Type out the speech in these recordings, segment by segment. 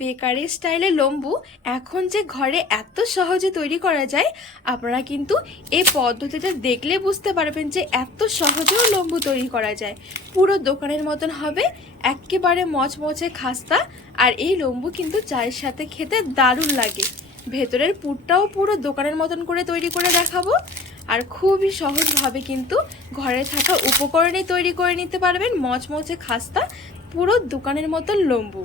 Bakery স্টাইলে লম্বু এখন যে ঘরে এত সহজে তৈরি করা যায়, আপনারা কিন্তু এই পদ্ধতিটা দেখলে বুঝতে পারবেন যে এত সহজেও লম্বু তৈরি করা যায়। পুরো দোকানের মতন হবে, একেবারে মচমচে খাস্তা, আর এই লম্বু কিন্তু চায়ের সাথে খেতে দারুণ লাগে। ভেতরের পুরটাও পুরো দোকানের মতন করে তৈরি করে দেখাবো, আর খুবই সহজভাবে কিন্তু ঘরে থাকা উপকরণে তৈরি করে নিতে পারবেন মচমচে খাস্তা, পুরো দোকানের মতন লম্বু।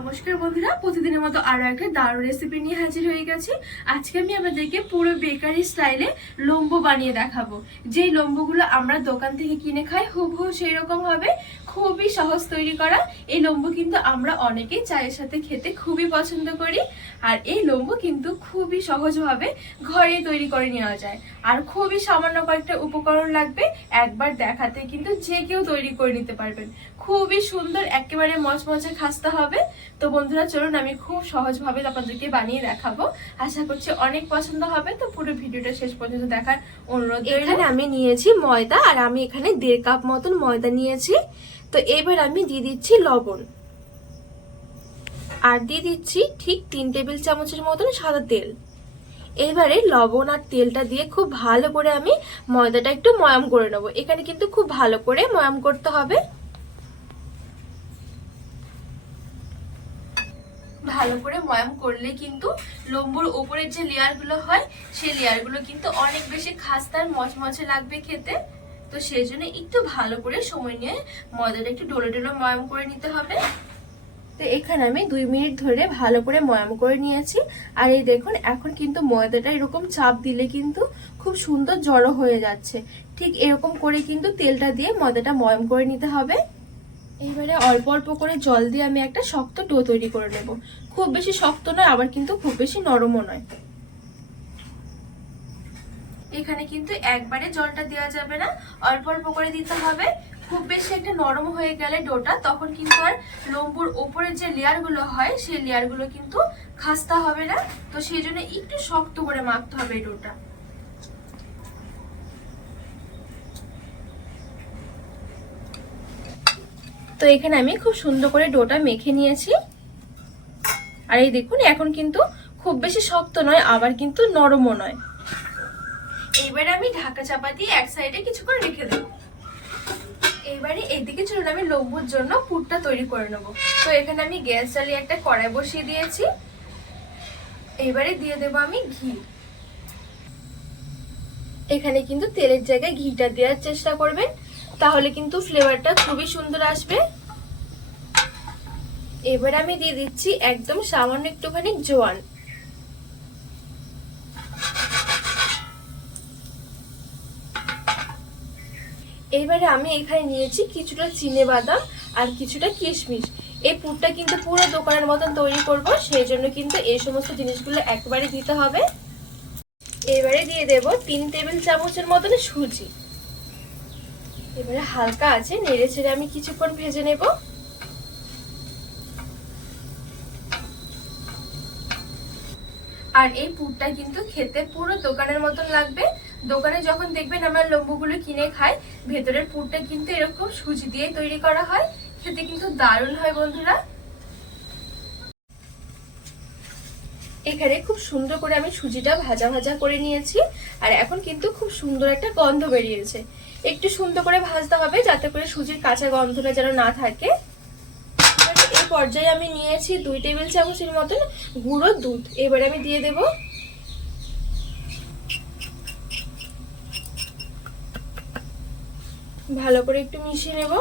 নমস্কার বন্ধুরা, প্রতিদিনের মতো আরও একটা দারুণ রেসিপি নিয়ে হাজির হয়ে গেছি। আজকে আমি আমাদেরকে পুরো বেকারি স্টাইলে লম্বু বানিয়ে দেখাবো। যেই লম্বুগুলো আমরা দোকান থেকে কিনে খাই, হুবহু সেই রকম হবে। খুবই সহজ তৈরি করা। এই লম্বু কিন্তু আমরা অনেকেই চায়ের সাথে খেতে খুবই পছন্দ করি। আর এই লম্বু কিন্তু খুবই সহজভাবে ঘরেই তৈরি করে নেওয়া যায়। আর খুবই সামান্য কয়েকটা উপকরণ লাগবে, একবার দেখাতে কিন্তু যে কেউ তৈরি করে নিতে পারবেন। খুবই সুন্দর, একেবারে মচমচে খাস্তা হবে। তো বন্ধুরা, চলুন আমি খুব সহজভাবে আপনাদেরকে বানিয়ে দেখাবো। আশা করছি অনেক পছন্দ হবে। তো পুরো ভিডিওটা শেষ পর্যন্ত দেখার অনুরোধ এখানে আমি নিয়েছি ময়দা, আর আমি এখানে দেড় কাপ মতন ময়দা নিয়েছি। তো এবার আমি দিয়ে দিচ্ছি লবণ। আর দিয়ে দিচ্ছি ঠিক তিন টেবিল চামচের মতন সাদা তেল। এবারে লবণ আর তেলটা দিয়ে খুব ভালো করে আমি ময়দাটা একটু ময়াম করে নেব। এখানে কিন্তু খুব ভালো করে ময়াম করতে হবে। ভালো করে ময়াম করলে কিন্তু লম্বুর উপরের যে লেয়ারগুলো হয়, সেই লেয়ারগুলো কিন্তু অনেক বেশি খাস্তার, মচমচে লাগবে খেতে। তো সেই জন্য একটু ভালো করে সময় নিয়ে ময়দাটা একটু ডোলে ডোলে ময়াম করে নিতে হবে। তো এখানে আমি দুই মিনিট ধরে ভালো করে ময়াম করে নিয়েছি। আর এই দেখুন, এখন কিন্তু ময়দাটা এরকম চাপ দিলে কিন্তু খুব সুন্দর জড়ো হয়ে যাচ্ছে। ঠিক এরকম করে কিন্তু তেলটা দিয়ে ময়দাটা ময়াম করে নিতে হবে। এইবারে অল্প অল্প করে জল দিয়ে আমি একটা শক্ত ডো তৈরি করে নেব। খুব বেশি শক্ত নয়, আবার কিন্তু খুব বেশি নরমও নয়। এখানে কিন্তু একবারে জলটা দেওয়া যাবে না। অল্প অল্প করে দিতে হবে। খুব বেশি একটা নরম হয়ে গেলে ডোটা, তখন কিন্তু আর লম্বুর ওপরের যে লেয়ারগুলো হয়, সেই লেয়ারগুলো কিন্তু খাস্তা হবে না। তো সেই জন্য একটু শক্ত করে মাখতে হবে এই ডোটা। তো এখানে আমি খুব সুন্দর করে ডোটা মেখে নিয়েছি। আর এই দেখুন, এখন কিন্তু খুব বেশি শক্ত নয়, আবার কিন্তু নরমও নয়। এইবারে আমি ঢাকা চাপা দিয়ে এক সাইডে কিছুক্ষণ রেখে দেব। এইবারে এইদিকে চলুন, আমি লম্বুর জন্য পুরটা তৈরি করে নেব। তো এখানে আমি গ্যাস জ্বালিয়ে একটা কড়াই বসিয়ে দিয়েছি। এবারে দিয়ে দেব আমি ঘি। এখানে কিন্তু তেলের জায়গায় ঘিটা দেওয়ার চেষ্টা করবেন, তাহলে কিন্তু ফ্লেভারটা খুবই সুন্দর আসবে। এবার আমি দিয়ে দিচ্ছি একদম সামান্য একটুখানি জোয়ান। এবারে আমি এখানে নিয়েছি কিছুটা চিনে বাদাম আর কিছুটা কিশমিশ। এই পুরটা কিন্তু পুরো দোকানের মতন তৈরি করব, সেই জন্য কিন্তু এই সমস্ত জিনিসগুলো একবারে দিতে হবে। এবারে দিয়ে দেব তিন টেবিল চামচের মতন সুজি। এবারে হালকা আছে, নেড়ে ছেড়ে আমি কিছুক্ষণ ভেজে নেব। আর এই পুরটা কিন্তু খেতে পুরো দোকানের মতন লাগবে। দোকানে যখন দেখবেন আমরা লম্বুগুলো কিনে খাই, ভেতরের পুরটা কিন্তু এরকম সুজি দিয়ে তৈরি করা হয়, খেতে কিন্তু দারুণ হয় বন্ধুরা। এখানে খুব সুন্দর করে আমি সুজিটা ভাজা ভাজা করে নিয়েছি, আর এখন কিন্তু খুব সুন্দর একটা গন্ধ বেরিয়েছে। একটু সুন্দর করে ভাজতে হবে যাতে করে সুজির কাঁচা গন্ধটা যেন না থাকে। এই পর্যায়ে আমি নিয়েছি দুই টেবিল চামচের মতন গুঁড়ো দুধ, এবারে আমি দিয়ে দেব ভালো করে একটু মিশিয়ে নেব।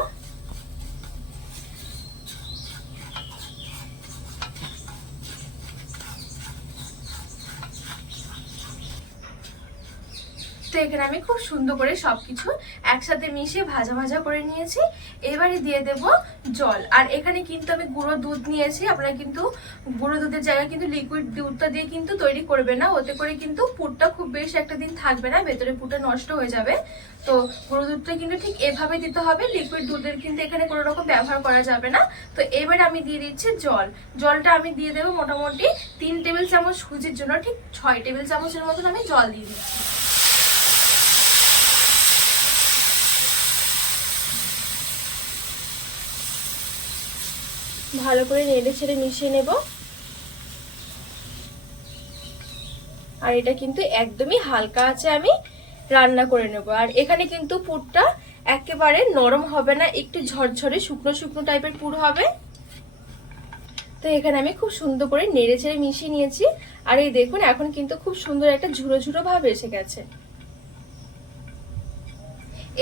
এখানে আমি খুব সুন্দর করে সবকিছু একসাথে মিশিয়ে ভাজা ভাজা করে নিয়েছি। এবারে দিয়ে দেব জল। আর এখানে কিন্তু আমি গুঁড়ো দুধ নিয়েছি। আপনারা কিন্তু গুঁড়ো দুধের জায়গায় কিন্তু লিকুইড দুধটা দিয়ে কিন্তু তৈরি করবে না। ওতে করে কিন্তু পুরটা খুব বেশি একটা দিন থাকবে না। ভেতরে পুরটা নষ্ট হয়ে যাবে। তো গুঁড়ো দুধটা কিন্তু ঠিক এভাবে দিতে হবে। লিকুইড দুধের কিন্তু এখানে কোনো রকম ব্যবহার করা যাবে না। তো এবারে আমি দিয়ে দিচ্ছি জল। জলটা আমি দিয়ে দেবো মোটামুটি তিন টেবিল চামচ সুজির জন্য। ঠিক ছয় টেবিল চামচের মতন আমি জল দিয়ে দিচ্ছি। ভালো করে নেড়ে ছেড়ে মিশিয়ে নেব। আর এটা কিন্তু একদমই হালকা আছে আমি রান্না করে নেব। আর এখানে কিন্তু পুরটা একেবারে নরম হবে না, একটু ঝরঝরে, শুকনো শুকনো টাইপের পুর হবে। তো এখানে আমি খুব সুন্দর করে নেড়ে ছেড়ে মিশিয়ে নিয়েছি। আর এই দেখুন, এখন কিন্তু খুব সুন্দর একটা ঝুড়ো ঝুড়ো ভাব এসে গেছে।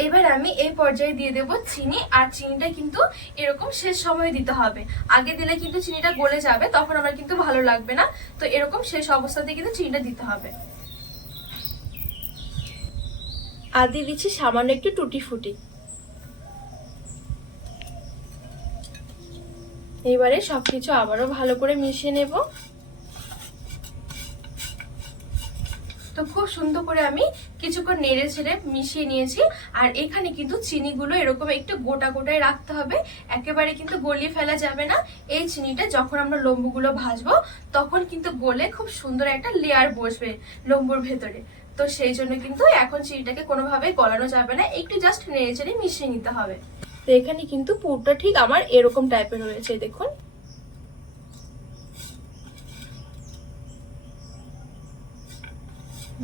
এবার আমি এই পর্যায়ে দিয়ে দেব চিনি আর চিনিটা কিন্তু এরকম শেষ সময়ে দিতে হবে। আগে দিলে কিন্তু চিনিটা গলে যাবে তখন আমার কিন্তু ভালো লাগবে না। তো এরকম শেষ অবস্থাতে কিন্তু চিনিটা দিতে হবে। আর দিয়ে দিচ্ছি সামান্য একটু টুটি ফুটি। এবারে সবকিছু আবারও ভালো করে মিশিয়ে নেব। তো খুব সুন্দর করে আমি কিছুক্ষণ নেড়ে ছেড়ে মিশিয়ে নিয়েছি। আর এখানে কিন্তু চিনিগুলো এরকম একটু গোটা গোটায় রাখতে হবে। একেবারে কিন্তু গলিয়ে ফেলা যাবে না। এই চিনিটা যখন আমরা লম্বুগুলো ভাজবো, তখন কিন্তু গলে খুব সুন্দর একটা লেয়ার বসবে লম্বুর ভেতরে। তো সেই জন্য কিন্তু এখন চিনিটাকে কোনোভাবে গলানো যাবে না। একটু জাস্ট নেড়ে চেড়ে মিশিয়ে নিতে হবে। তো এখানে কিন্তু পুরটা ঠিক আমার এরকম টাইপের হয়েছে, দেখুন।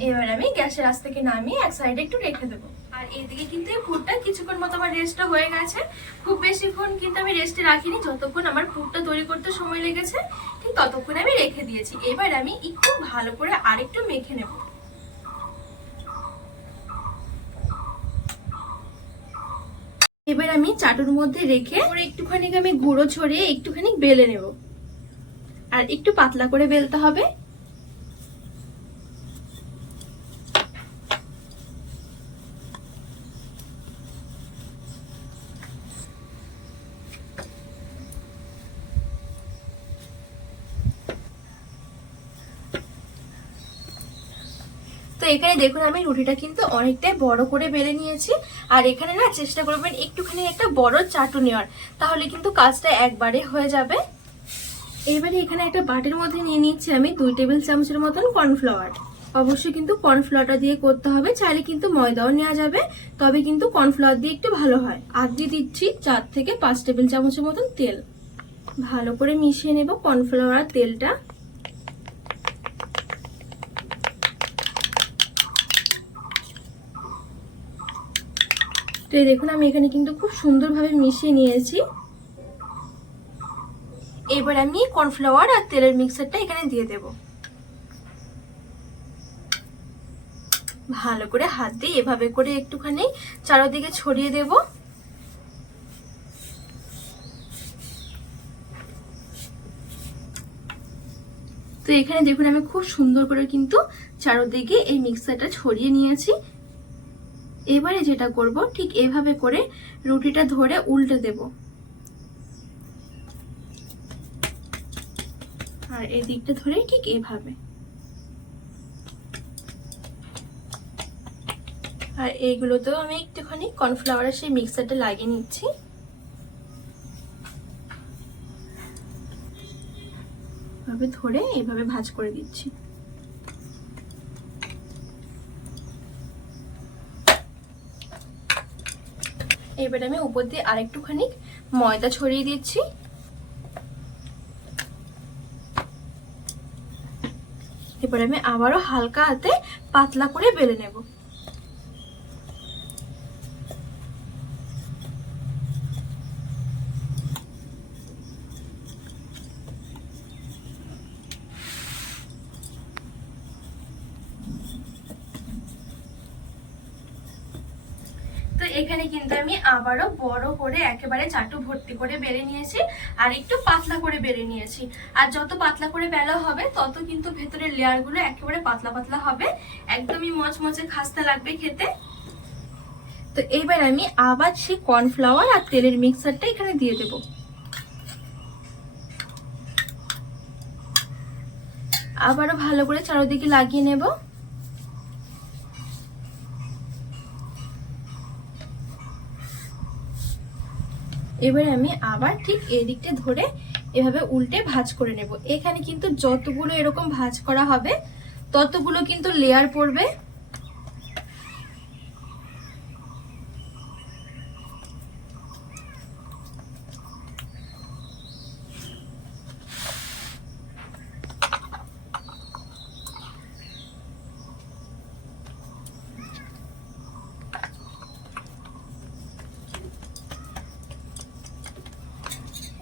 এবার আমি গ্যাসের আঁচ থেকে নামিয়ে এক সাইডে একটু রেখে দেবো। আর এদিকে কিন্তু এই পুরটা কিছুক্ষণ মতো আমার রেস্টটা হয়ে গেছে। খুব বেশিক্ষণ কিন্তু আমি রেস্টে রাখিনি, যতক্ষণ আমার পুরটা তৈরি করতে সময় লেগেছে, ঠিক ততক্ষণ আমি রেখে দিয়েছি। এবার আমি একটু ভালো করে আরেকটু মেখে নেব। এবার আমি চাটুর মধ্যে রেখে ওর একটুখানি আমি গুঁড়ো ছড়িয়ে একটুখানি বেলে নেব। আর একটু পাতলা করে বেলতে হবে। তো এখানে দেখুন আমি রুটিটা কিন্তু অনেকটাই বড় করে বেড়ে নিয়েছি। আর এখানে না চেষ্টা করবেন একটুখানি একটা বড় চাটু নেওয়ার। তাহলে কিন্তু কাজটা একবারে হয়ে যাবে। এবারে এখানে একটা বাটির মধ্যে নিয়ে নিচ্ছি আমি দুই টেবিল চামচের মতন কর্নফ্লাওয়ার। অবশ্যই কিন্তু কর্নফ্লাওয়ারটা দিয়ে করতে হবে, চাইলে কিন্তু ময়দাও নেওয়া যাবে। তবে কিন্তু কর্নফ্লাওয়ার দিয়ে একটু ভালো হয়। আর দিয়ে দিচ্ছি চার থেকে পাঁচ টেবিল চামচের মতন তেল। ভালো করে মিশিয়ে নেব কর্নফ্লাওয়ার তেলটা। তো এই দেখুন, আমি এখানে কিন্তু খুব সুন্দরভাবে মিশিয়ে নিয়েছি। এবার আমি কর্নফ্লাওয়ার আর তেলের মিক্সারটা এখানে দিয়ে দেব। ভালো করে হাত দিয়ে এভাবে করে একটুখানি চারোদিকে ছড়িয়ে দেব। তো এখানে দেখুন, আমি খুব সুন্দর করে কিন্তু চারোদিকে এই মিক্সারটা ছড়িয়ে নিয়েছি। এবারে যেটা করব, ঠিক এভাবে করে রুটিটা ধরে উল্টে দেব। আর এই দিকটা ধরে ঠিক এভাবে। আর এইগুলোতেও আমি একটুখানি কর্নফ্লাওয়ারের সেই মিক্সারটা লাগিয়ে নিচ্ছি। এভাবে ধরে এভাবে ভাজ করে দিচ্ছি। এবার আমি উপর দিয়ে আরেকটুখানি ময়দা ছড়িয়ে দিচ্ছি। এবার আমি আবারও হালকা হাতে পাতলা করে বেলে নেব। তো এখানে কিন্তু আমি আবারও বড় করে একেবারে চাটু ভর্তি করে বেড়ে নিয়েছি আর একটু পাতলা করে বেড়ে নিয়েছি। আর যত পাতলা করে বেলা হবে, তত কিন্তু ভেতরের লেয়ারগুলো একেবারে পাতলা পাতলা হবে। একদমই মচমচে খাস্তা লাগবে খেতে। তো এইবার আমি আবার সেই কর্নফ্লাওয়ার আর তেলের মিক্সারটা এখানে দিয়ে দেব। আবারও ভালো করে চারোদিকে লাগিয়ে নেব। এবারে আমি আবার ঠিক এদিকটা দিকটা ধরে এভাবে উল্টে ভাজ করে নেব। এখানে কিন্তু যতগুলো এরকম ভাজ করা হবে, ততগুলো কিন্তু লেয়ার পড়বে।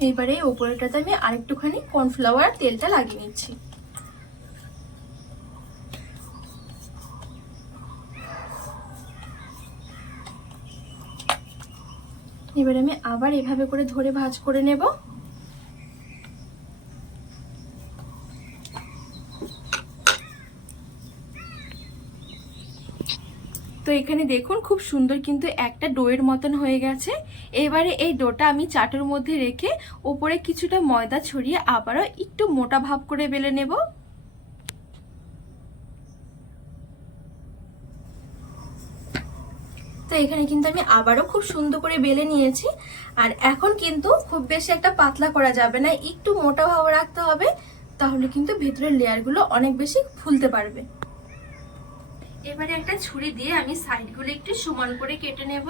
এবারে ওপরেটাতে আমি আরেকটুখানি কর্নফ্লাওয়ার তেলটা লাগিয়ে নিচ্ছি। এবারে আমি আবার এভাবে করে ধরে ভাজ করে নেব তো এখানে দেখুন, খুব সুন্দর কিন্তু একটা ডোয়ের মতন হয়ে গেছে। এবারে এই ডোটা আমি চাটুর মধ্যে রেখে ওপরে কিছুটা ময়দা ছড়িয়ে আবারও একটু মোটা ভাব করে বেলে নেব। তো এখানে কিন্তু আমি আবারও খুব সুন্দর করে বেলে নিয়েছি। আর এখন কিন্তু খুব বেশি একটা পাতলা করা যাবে না, একটু মোটা ভাব রাখতে হবে, তাহলে কিন্তু ভেতরের লেয়ারগুলো অনেক বেশি ফুলতে পারবে। এবারে একটা ছুরি দিয়ে আমি সাইডগুলো একটু সমান করে কেটে নেব।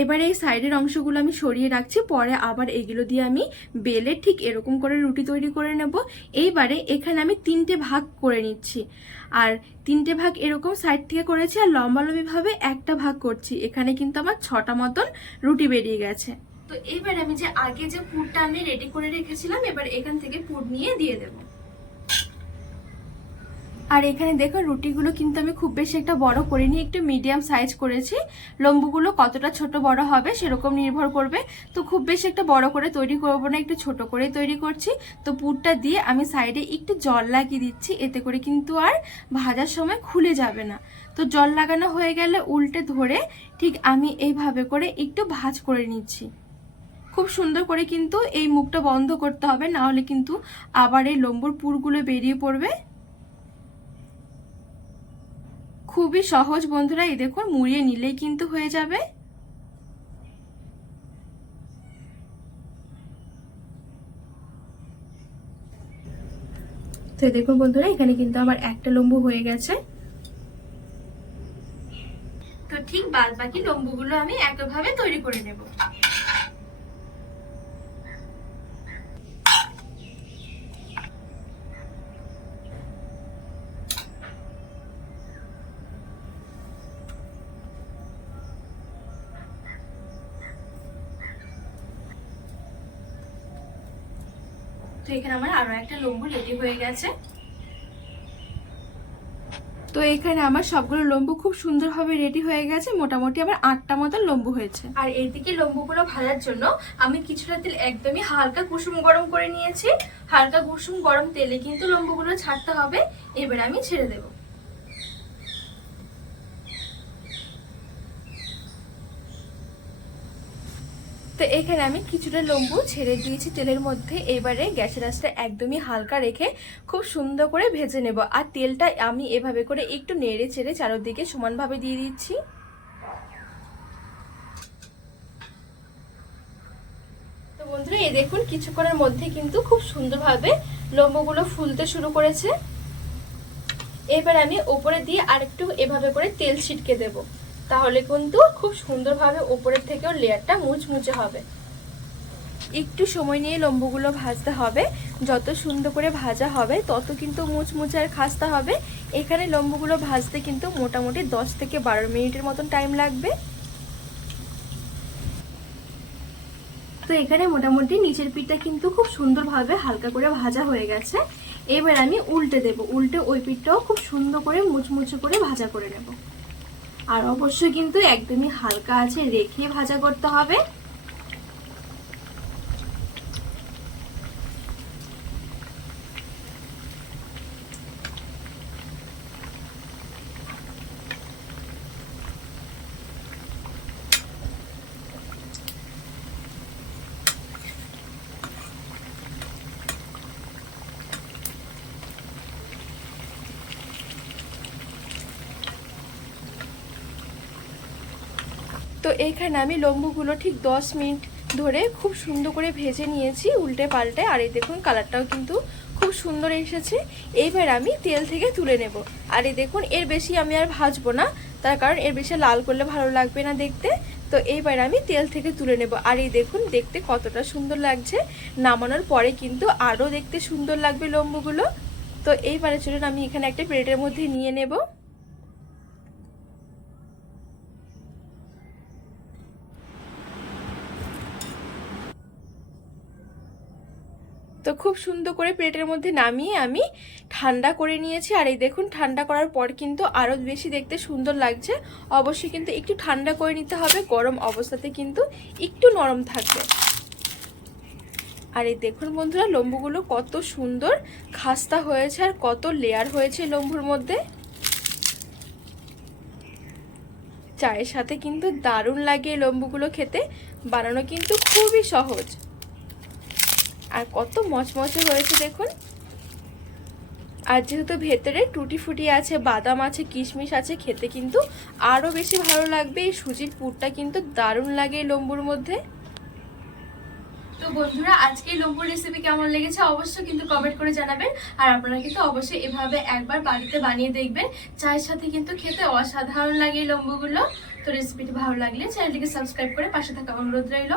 এবারে এই সাইডের অংশগুলো আমি সরিয়ে রাখছি, পরে আবার এগুলো দিয়ে আমি বেলে ঠিক এরকম করে রুটি তৈরি করে নেব। এইবারে এখানে আমি তিনটে ভাগ করে নিচ্ছি। আর তিনটে ভাগ এরকম সাইড থেকে করেছি, আর লম্বালম্বিভাবে একটা ভাগ করছি। এখানে কিন্তু আমার ছটা মতন রুটি বেরিয়ে গেছে। তো এবার আমি যে আগে যে পুরটা আমি রেডি করে রেখেছিলাম, এবার এখান থেকে পুর নিয়ে দিয়ে দেব। আর এখানে দেখো, রুটিগুলো কিন্তু আমি খুব বেশি একটা বড় করিনি, একটু মিডিয়াম সাইজ করেছি। লম্বুগুলো কতটা ছোট বড় হবে সেরকম নির্ভর করবে। তো খুব বেশি একটা বড় করে তৈরি করব না, একটু ছোট করে তৈরি করছি। তো পুরটা দিয়ে আমি সাইডে একটু জল লাগিয়ে দিচ্ছি, এতে করে কিন্তু আর ভাজার সময় খুলে যাবে না। তো জল লাগানো হয়ে গেলে উল্টে ধরে ঠিক আমি এইভাবে করে একটু ভাজ করে নিচ্ছি। খুব সুন্দর করে কিন্তু এই মুখটা বন্ধ করতে হবে না হলে কিন্তু আবার এই লম্বুর পুরগুলো বেরিয়ে পড়বে। খুবই সহজ বন্ধুরা, এই দেখুন, মুড়িয়ে নিলেই কিন্তু হয়ে যাবে। তো দেখুন বন্ধুরা, এখানে কিন্তু আমার একটা লম্বু হয়ে গেছে। তো ঠিক বাদ বাকি লম্বুগুলো আমি একভাবে তৈরি করে নেব। এখানে আমার আরও একটা লম্বু রেডি হয়ে গেছে। তো এখানে আমার সবগুলো লম্বু খুব সুন্দরভাবে রেডি হয়ে গেছে মোটামুটি আমার আটটা মতো লম্বু হয়েছে। আর এদিকে লম্বুগুলো ভাজার জন্য আমি কিছুটা তেল একদমই হালকা কুসুম গরম করে নিয়েছি। হালকা কুসুম গরম তেলে কিন্তু লম্বুগুলো ছাড়তে হবে এবার আমি ছেড়ে দেবো। তো এখানে আমি কিছুটা লম্বু ছেড়ে দিয়েছি তেলের মধ্যে। এবারে গ্যাসের আঁচটা একদমই হালকা রেখে খুব সুন্দর করে ভেজে নেব। আর তেলটা আমি এভাবে করে একটু নেড়ে চেড়ে চারোদিকে সমানভাবে দিয়ে দিচ্ছি। তো বন্ধুরা, এই দেখুন কিছুক্ষণের মধ্যে কিন্তু খুব সুন্দরভাবে লম্বগুলো ফুলতে শুরু করেছে। এবার আমি ওপরে দিয়ে আরেকটু এভাবে করে তেল ছিটকে দেবো। তাহলে কিন্তু খুব সুন্দরভাবে ওপরের থেকেও লেয়ারটা মুচমুচে হবে। একটু সময় নিয়ে লম্বুগুলো ভাজতে হবে। যত সুন্দর করে ভাজা হবে, তত কিন্তু মুচমুচে আর খাস্তা হবে। এখানে লম্বুগুলো ভাজতে কিন্তু মোটামুটি দশ থেকে বারো মিনিটের মতন টাইম লাগবে। তো এখানে মোটামুটি নিচের পিঠটা কিন্তু খুব সুন্দরভাবে হালকা করে ভাজা হয়ে গেছে। এবার আমি উল্টে দেব। উল্টে ওই পিঠটাও খুব সুন্দর করে মুচমুচে করে ভাজা করে নেব। আর অবশ্যই কিন্তু একদমই হালকা আছে রেখে ভাজা করতে হবে। তো এইখানে আমি লম্বুগুলো ঠিক দশ মিনিট ধরে খুব সুন্দর করে ভেজে নিয়েছি উল্টে পাল্টে। আর এই দেখুন কালারটাও কিন্তু খুব সুন্দর এসেছে। এইবার আমি তেল থেকে তুলে নেব। আর এই দেখুন, এর বেশি আমি আর ভাজবো না। তার কারণ এর বেশি লাল করলে ভালো লাগবে না দেখতে। তো এইবার আমি তেল থেকে তুলে নেব। আর এই দেখুন, দেখতে কতটা সুন্দর লাগছে। নামানোর পরে কিন্তু আরও দেখতে সুন্দর লাগবে লম্বুগুলো তো এইবারে চলুন আমি এখানে একটা প্লেটের মধ্যে নিয়ে নেব। খুব সুন্দর করে প্লেটের মধ্যে নামিয়ে আমি ঠান্ডা করে নিয়েছি। আর এই দেখুন, ঠান্ডা করার পর কিন্তু আরও বেশি দেখতে সুন্দর লাগছে। অবশ্যই কিন্তু একটু ঠান্ডা করে নিতে হবে, গরম অবস্থাতে কিন্তু একটু নরম থাকবে। আর এই দেখুন বন্ধুরা, লম্বুগুলো কত সুন্দর খাস্তা হয়েছে আর কত লেয়ার হয়েছে লম্বুর মধ্যে। চায়ের সাথে কিন্তু দারুণ লাগে লম্বুগুলো খেতে। বানানো কিন্তু খুবই সহজ। আর কত মচমচে হয়েছে দেখুন। আর যেহেতু ভেতরে টুটি ফুটি আছে, বাদাম আছে, কিশমিশ আছে, খেতে কিন্তু আরও বেশি ভালো লাগবে। এই সুজির পুরটা কিন্তু দারুণ লাগে এই লম্বুর মধ্যে। তো বন্ধুরা, আজকে লম্বুর রেসিপি কেমন লেগেছে অবশ্যই কিন্তু কমেন্ট করে জানাবেন। আর আপনারা কিন্তু অবশ্যই এভাবে একবার বাড়িতে বানিয়ে দেখবেন। চায়ের সাথে কিন্তু খেতে অসাধারণ লাগে এই লম্বুগুলো। তো রেসিপিটি ভালো লাগলে চ্যানেলটিকে সাবস্ক্রাইব করে পাশে থাকা অনুরোধ রইল।